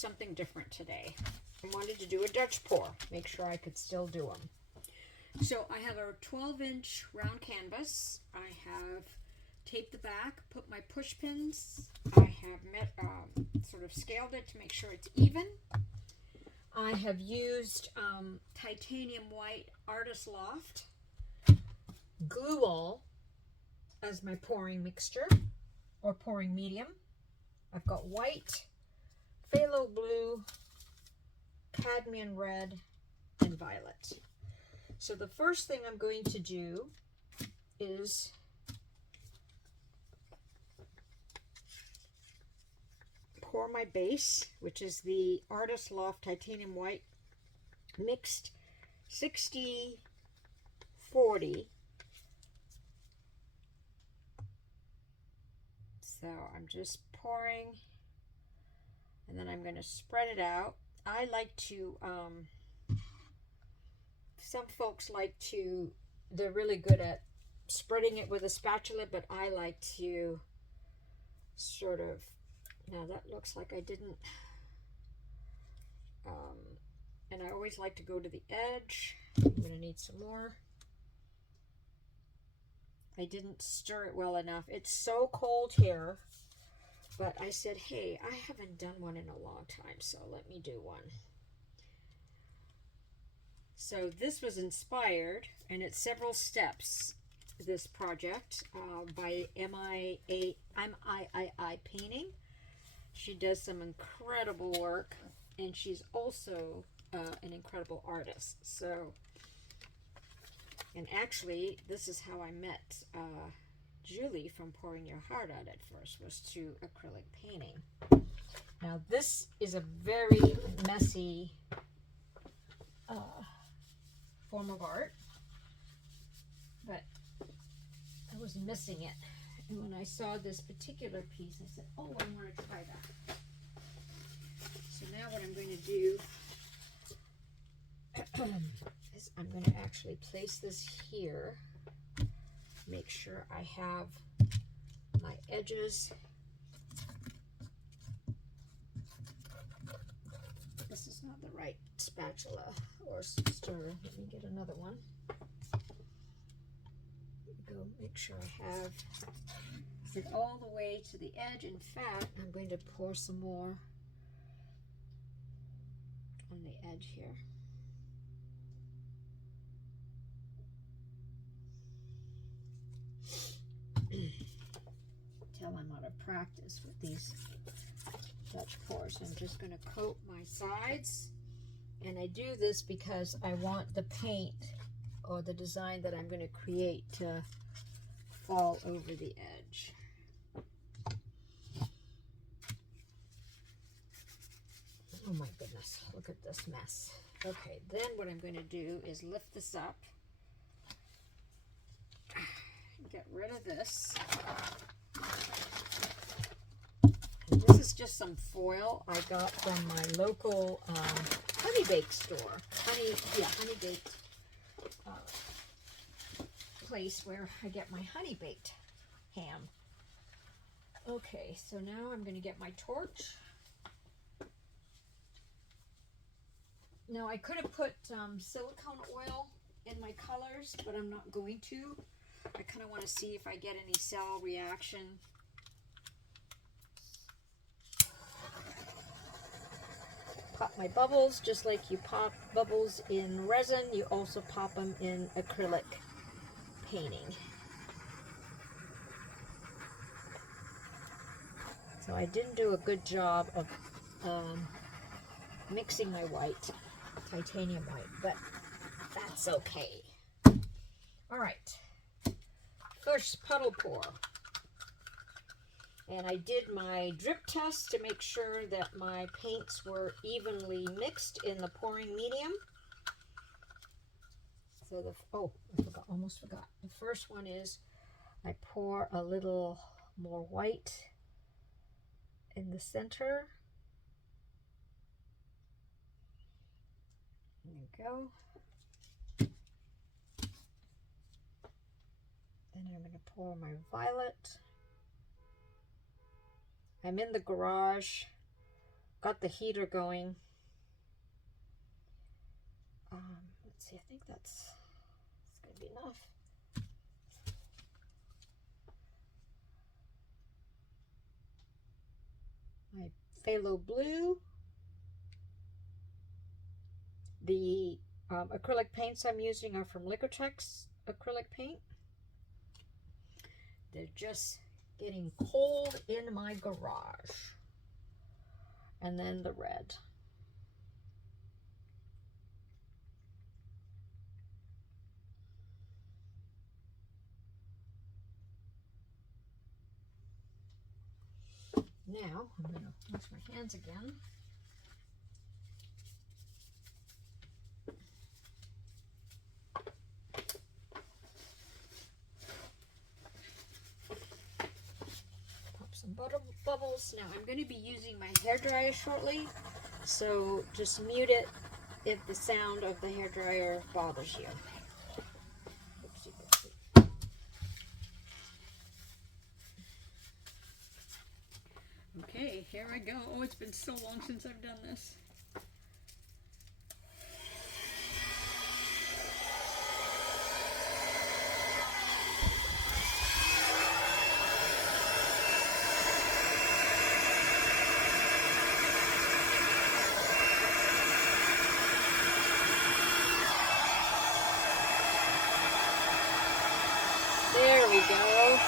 something different today. I wanted to do a Dutch pour, make sure I could still do them. So I have a 12-inch round canvas. I have taped the back, put my push pins. I have sort of scaled it to make sure it's even. I have used titanium white Artist Loft glue all as my pouring mixture or pouring medium. I've got white, phthalo blue, cadmium red, and violet. So the first thing I'm going to do is pour my base, which is the Artist Loft Titanium White mixed 60-40. So I'm just pouring, and then I'm going to spread it out. I like to, some folks like to, they're really good at spreading it with a spatula, but I like to sort of, now that looks like I didn't, and I always like to go to the edge. I'm going to need some more. I didn't stir it well enough. It's so cold here, but I said, hey, I haven't done one in a long time, so let me do one. So this was inspired, and it's several steps, this project, by Mii Painting. She does some incredible work, and she's also an incredible artist. So, and actually, this is how I met Julie from Pouring Your Heart Out at first, was through acrylic painting. Now, this is a very messy form of art, but I was missing it. And when I saw this particular piece, I said, oh, I want to try that. So now what I'm going to do is I'm going to actually place this here, make sure I have my edges. This is not the right spatula or stirrer. Let me get another one. Go make sure I have it all the way to the edge. In fact, I'm going to pour some more on the edge here. Tell I'm out of practice with these Dutch pours. I'm just going to coat my sides, and I do this because I want the paint or the design that I'm going to create to fall over the edge. Oh my goodness, look at this mess. Okay, then what I'm going to do is lift this up, get rid of this. And this is just some foil I got from my local honey bake store. Honey baked place where I get my honey baked ham. Okay, so now I'm going to get my torch. Now I could have put silicone oil in my colors, but I'm not going to. I kind of want to see if I get any cell reaction. Pop my bubbles just like you pop bubbles in resin. You also pop them in acrylic painting. So I didn't do a good job of mixing my white, titanium white, but that's okay. All right, first puddle pour. And I did my drip test to make sure that my paints were evenly mixed in the pouring medium. So almost forgot. The first one is I pour a little more white in the center. There you go. Then I'm going to pour my violet. I'm in the garage got the heater going. Let's see, I think that's going to be enough. My phthalo blue. The acrylic paints I'm using are from Liquitex acrylic paint. They're just getting cold in my garage. And then the red. Now I'm going to wash my hands again. Some bubbles. Now I'm going to be using my hairdryer shortly, so just mute it if the sound of the hairdryer bothers you. Oopsie doopsie. Okay, here I go. Oh, it's been so long since I've done this. There we go.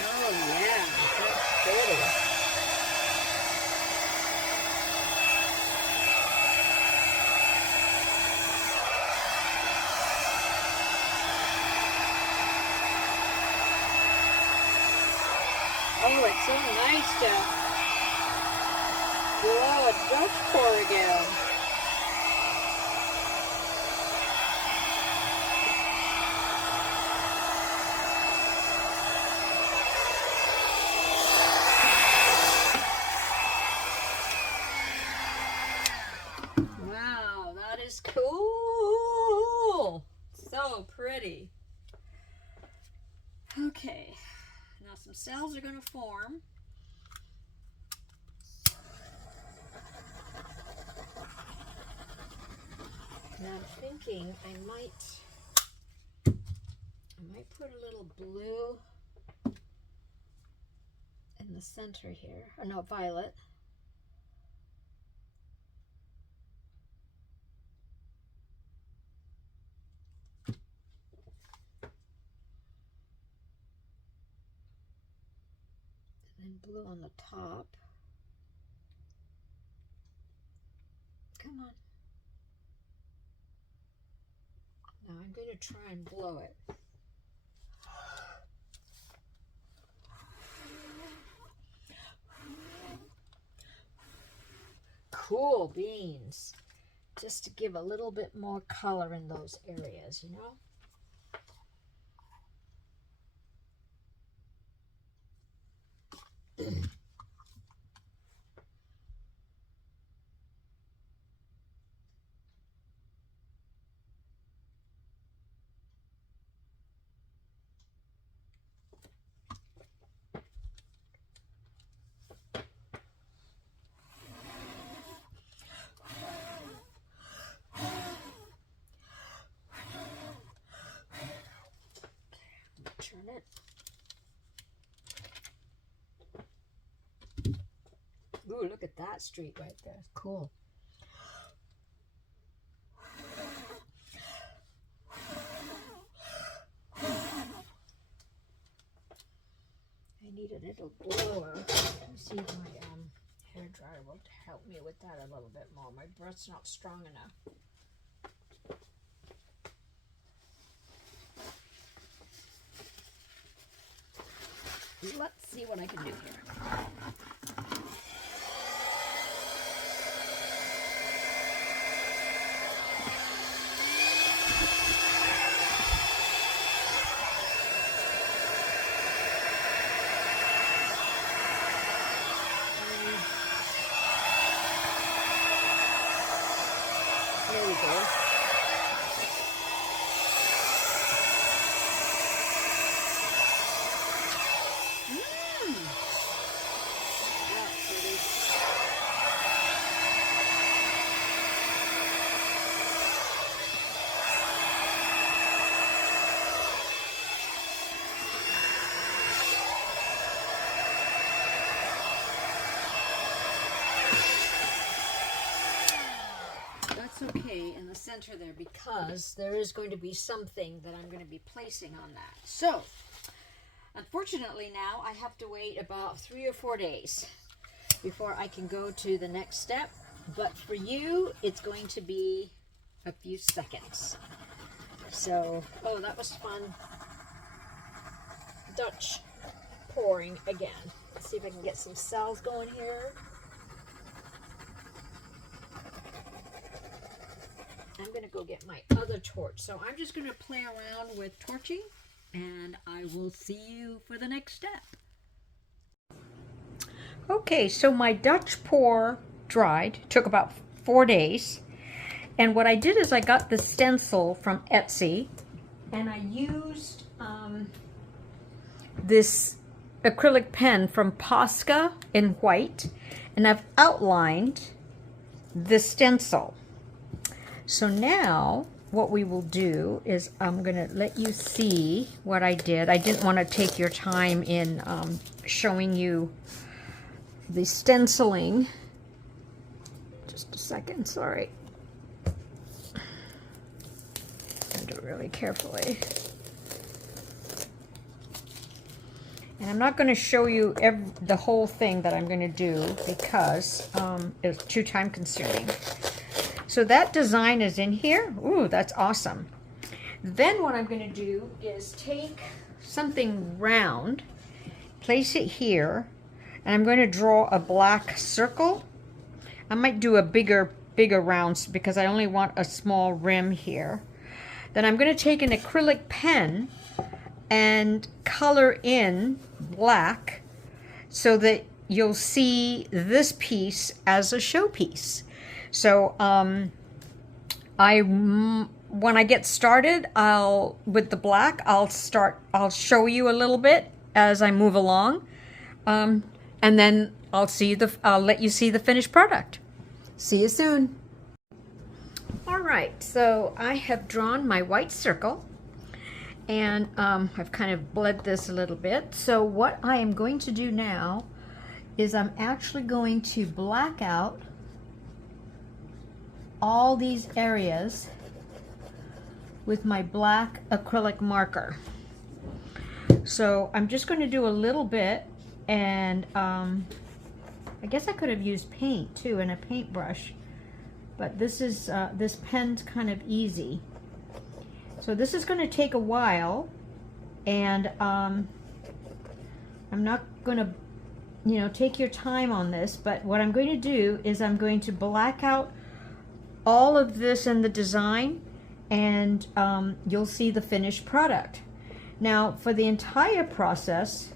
Oh yeah, that's pretty. Oh, it's so nice to blow a Dutch pour again. Wow, that is cool. So pretty. Okay. Now some cells are going to form. Now I'm thinking I might put a little blue in the center here. Or no, violet. And blue on the top. Come on. Now I'm going to try and blow it. Cool beans. Just to give a little bit more color in those areas, you know? Turn it. Ooh, look at that street right there. Cool. I need a little blower. Let me see if my hair dryer will help me with that a little bit more. My brush's not strong enough. Let's see what I can do here. There we go. That's okay in the center there, because there is going to be something that I'm going to be placing on that. So, unfortunately now I have to wait about 3 or 4 days before I can go to the next step. But for you, it's going to be a few seconds. So, oh, that was fun. Dutch pouring again. Let's see if I can get some cells going here. I'm going to go get my other torch. So I'm just going to play around with torching, and I will see you for the next step. Okay, so my Dutch pour dried. Took about 4 days. And what I did is I got the stencil from Etsy, and I used this acrylic pen from Posca in white, and I've outlined the stencil. So now what we will do is I'm going to let you see what I did. I didn't want to take your time in showing you the stenciling. Just a second, sorry. I'll do it really carefully. And I'm not going to show you the whole thing that I'm going to do because it's too time consuming. So that design is in here. Ooh, that's awesome. Then what I'm going to do is take something round, place it here, and I'm going to draw a black circle. I might do a bigger round because I only want a small rim here. Then I'm going to take an acrylic pen and color in black so that you'll see this piece as a showpiece. So when I get started, with the black, I'll show you a little bit as I move along, and then I'll let you see the finished product. See you soon. All right, so I have drawn my white circle, and I've kind of bled this a little bit. So what I am going to do now is I'm actually going to black out all these areas with my black acrylic marker. So I'm just going to do a little bit, and I guess I could have used paint too and a paintbrush, but this pen's kind of easy. So this is going to take a while, and I'm not going to take your time on this, but what I'm going to do is I'm going to black out all of this in the design, and you'll see the finished product. Now for the entire process,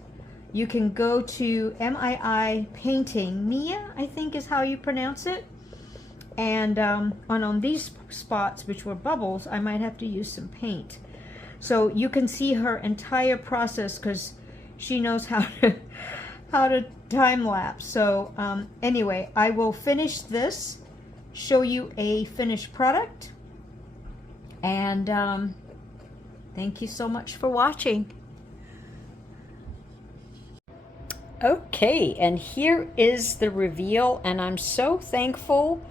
you can go to Mii Painting, Mia I think is how you pronounce it, and on these spots which were bubbles, I might have to use some paint. So you can see her entire process because she knows how to time lapse. So anyway, I will finish this, show you a finished product, and thank you so much for watching. Okay, and here is the reveal, and I'm so thankful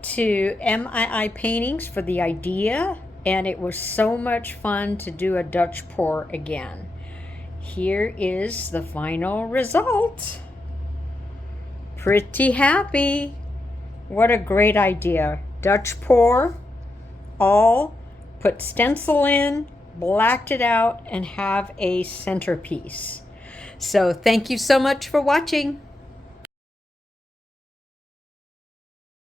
to Mii Paintings for the idea, and it was so much fun to do a Dutch pour again. Here is the final result. Pretty happy. What a great idea. Dutch pour, all, put stencil in, blacked it out, and have a centerpiece. So thank you so much for watching.